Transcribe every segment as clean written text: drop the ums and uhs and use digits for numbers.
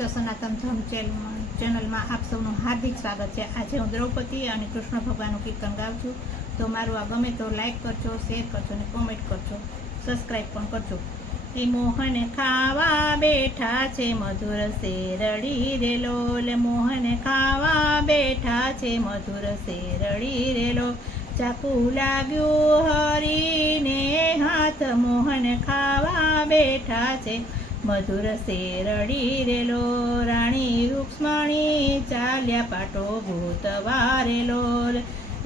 તો સનાતન ધર્મ ચેનલમાં આપ સૌનું હાર્દિક સ્વાગત છે। આજે હું દ્રૌપદી અને કૃષ્ણ ભગવાનનું કીર્તન ગાઉં છું। તો મારું આ ગમે તો લાઈક કરજો, શેર કરજો અને કોમેન્ટ કરજો, સબસ્ક્રાઈબ પણ કરજો। એ મોહન ખાવા બેઠા છે મધુર શેરડી રે લોલ, મોહન ખાવા બેઠા છે મધુર શેરડી રે લોલ। ચાકુ લાગ્યું હરીને હાથ, મોહન ખાવા બેઠા છે મધુર શેરડી રે લોલ। રાણી રૂક્ષ્મણી ચાલ્યા પાટો ભૂતવારે લોલ,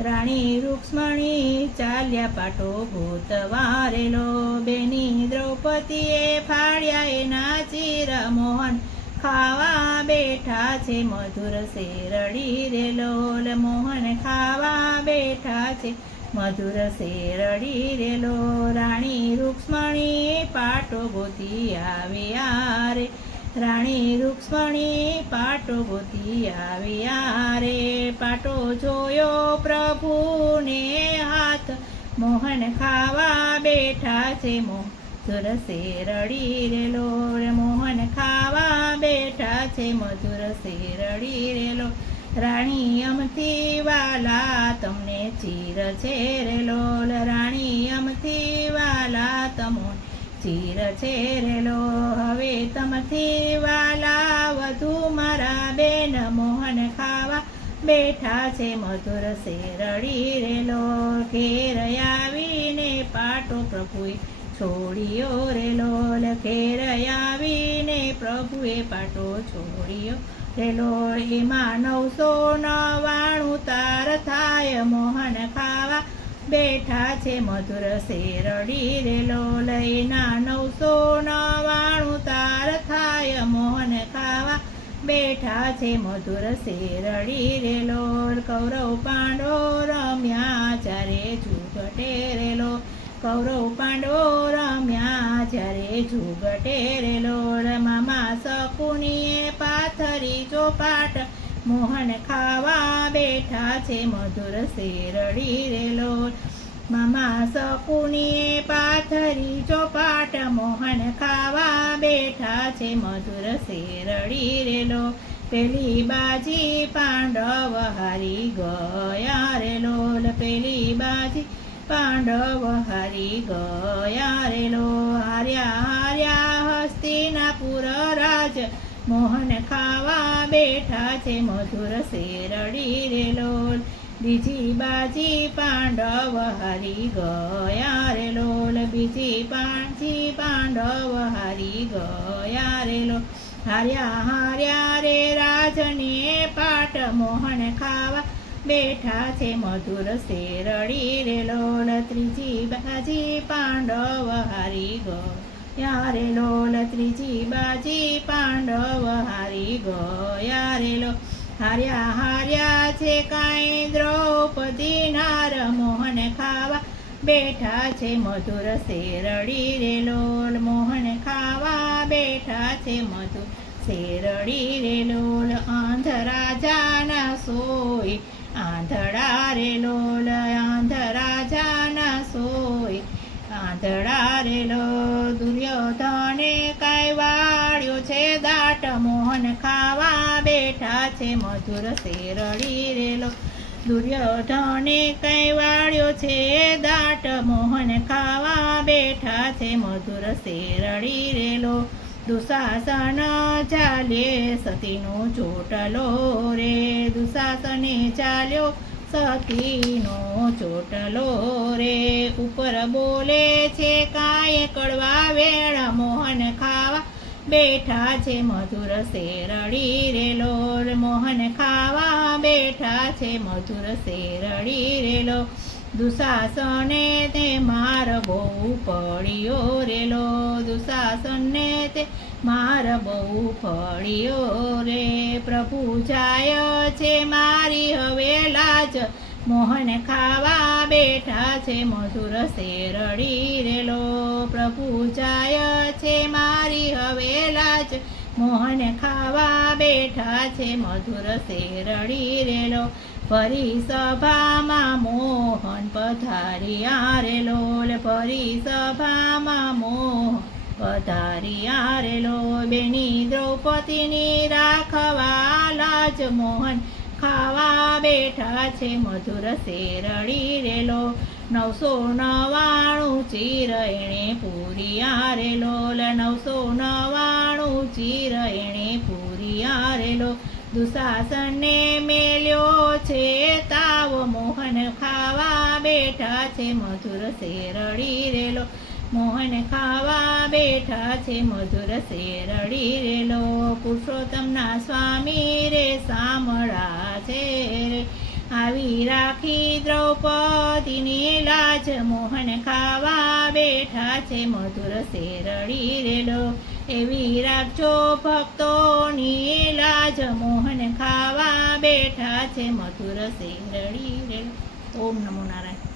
રાણી રૂક્ષ્મણી ચાલ્યા પાટો ભૂતવારે લો। બેની દ્રૌપદીએ ફાડ્યા એના ચીર, મોહન ખાવા બેઠા છે મધુર શેરડી રે લોલ, મોહન ખાવા બેઠા છે મધુર શેરડી રે લો। રાણી રૂક્ષ્મણી પાટો ગોતી આવ્યા રે, રાણી રૂક્ષ્મણી પાટો ગોતી આવ્યા રે। પાટો જોયો પ્રભુને હાથ, મોહન ખાવા બેઠા છે મધુર શેરડી રે લો, મોહન ખાવા બેઠા છે મધુર શેરડી રે લો। રાણી અમથી વાલા તમને ચીર છે રે લોલ, રાણી અમથી વાલા તમો ચીર છે રે લો। હવે તમથી વાલા વધુ મારા બેન, મોહન ખાવા બેઠા છે મધુર શેરડી રે લો। ઘેર આવીને પાટો પ્રભુએ છોડ્યો રે લોલ, ઘેર આવીને પ્રભુએ પાટો છોડ્યો રે લોલ। એમાં 999 તાર થાય, મોહન ખાવા બેઠા છે મધુર શેરડી રે લોલ। એના 999 તાર થાય, મોહન ખાવા બેઠા છે મધુર શેરડી રે લોલ। કૌરવ પાંડવો રમ્યા જ્યારે ઝુગટે રે લોલ, કૌરવ પાંડવો રમ્યા જ્યારે ઝુગટે રે લોલ। મામા શકુનીએ પાથરી ચોપાટ, મોહન ખાવા બેઠા છે મધુર શેરડી રે લોલ। મામા શકુનીએ પાથરી ચોપાટ, મોહન ખાવા બેઠા છે મધુર શેરડી રે લોલ। પેલી બાજી પાંડવ હારી ગયા રે લોલ, પેલી બાજી પાંડવ હારી ગયા રે લો। હાર્યા હાર્યા હસ્તિનાપુર રાજ, મોહન ખાવા બેઠા છે મધુર શેરડી રે લોલ। બીજી બાજી પાંડવ હારી ગયા રે લોલ, બીજી બાજી પાંડવ હારી ગયા રે લોલ। હાર્યા હાર્યા રે રાજને પાટ, મોહન ખાવા બેઠા છે મધુર શેરડી રે લોલ। ત્રીજી બાજી પાંડવ હારી ગયા રે લોલ, ત્રીજી બાજી પાંડવ હારી ગયા રે લોલ। હાર્યા હાર્યા છે કાંઈ દ્રૌપદી નાર, મોહન ખાવા બેઠા છે મધુર શેરડી રે લોલ, મોહન ખાવા બેઠા છે મધુર શેરડી રે લોલ। આંધ રાજાના સોય આંધળા રે લોલ, આંધ રાજાના સોય આંધળા રે લો। દુર્યોધને કાંઈ વાળ્યો છે દાટ, મોહન ખાવા બેઠા છે મધુર શેરડી રે લો। દુર્યોધને કઈ વાળ્યો છે દાટ, મોહન ખાવા બેઠા છે મધુર શેરડી રે લો। દુશાસન ચાલે સતીનો ચોટલો રે, દુશાસને ચાલ્યો સતીનો ચોટલો રે। ઉપર બોલે છે કાંઈ કડવા વેળ, મોહન ખાવા બેઠા છે મધુર શેરડી રે લોલ, મોહન ખાવા બેઠા છે મધુર શેરડી રે લો। દુશાસને તે માર બહુ પડ્યો રે લો, દુશાસનને તે માર બહુ પડ્યો રે। પ્રભુ જાય છે મારી હવે લાજ, મોહન ખાવા બેઠા છે મધુર શેરડી રે લો। પ્રભુ જાય છે મારી હવે લાજ, મોહન ખાવા બેઠા છે મધુર શેરડી રે લો। ફરી સભામાં મોહન પધાર્યા રે લોલ, ફરી સભામાં મોહન પધાર્યા રેલો બેની દ્રૌપદીની રાખવા લાજ મોહન ખાવા બેઠા છે મધુર શેરડી રેલો 999 ચીર એણે પૂરિયા રેલો 999 ચીર એણે પૂરિયા રેલો દુશાસનને મેલ્યો છે તાવ મોહન ખાવા બેઠા છે મધુર શેરડી રેલો મોહન ખાવા બેઠા છે મધુર શેરડી રેલો પુરુષોત્તમના સ્વામી રે સાંભળા છે રે આવી રાખી દ્રૌપદીની લાજ મોહન ખાવા બેઠા છે મધુર શેરડી રેલો એવી રાખજો ભક્તોની લાજ મોહન ખાવા બેઠા છે મધુર શેરડી રેલો. ઓમ નમો નારાયણ.